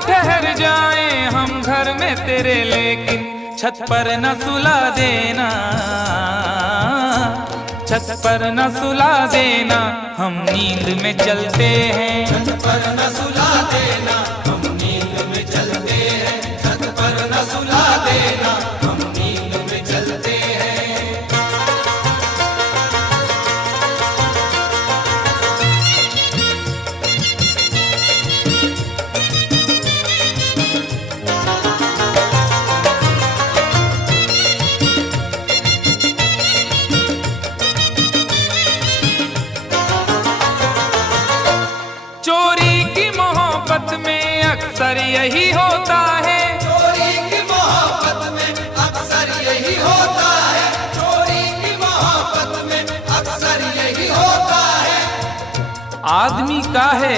ठहर जाए हम घर में तेरे, लेकिन छत पर न सुला देना, छत पर न सुला देना, हम नींद में चलते हैं। छत पर न सुला देना, हम नींद में चलते हैं। छत पर न सुला देना, हम नींद में चलते हैं। चोरी की मोहब्बत में अक्सर यही होता है, चोरी की मोहब्बत में अक्सर यही होता है। चोरी की मोहब्बत में अक्सर यही होता है। आदमी का है